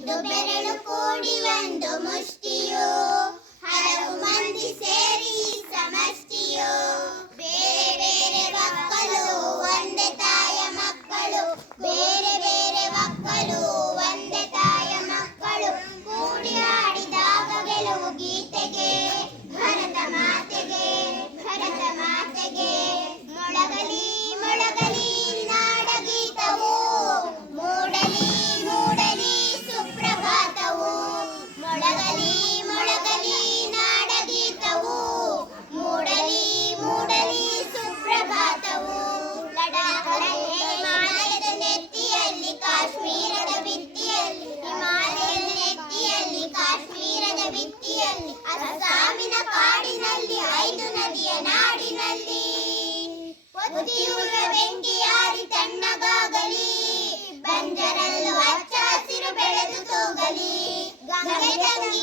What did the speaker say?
ഇതു ബെരളു കൂടി വന്നു മുഷ്ട ಉಸಿರುಳ್ಳ ಬೆಂಕಿ ಯಾರಿ ತಣ್ಣಗಾಗಲಿ ಬಂಜರಲ್ಲೂ ಅಚ್ಚ ಹಸಿರು ಬೆಳೆದು ತೂಗಲಿ ಗಂಗೆ ತಂಗಿಗಾಗಲಿ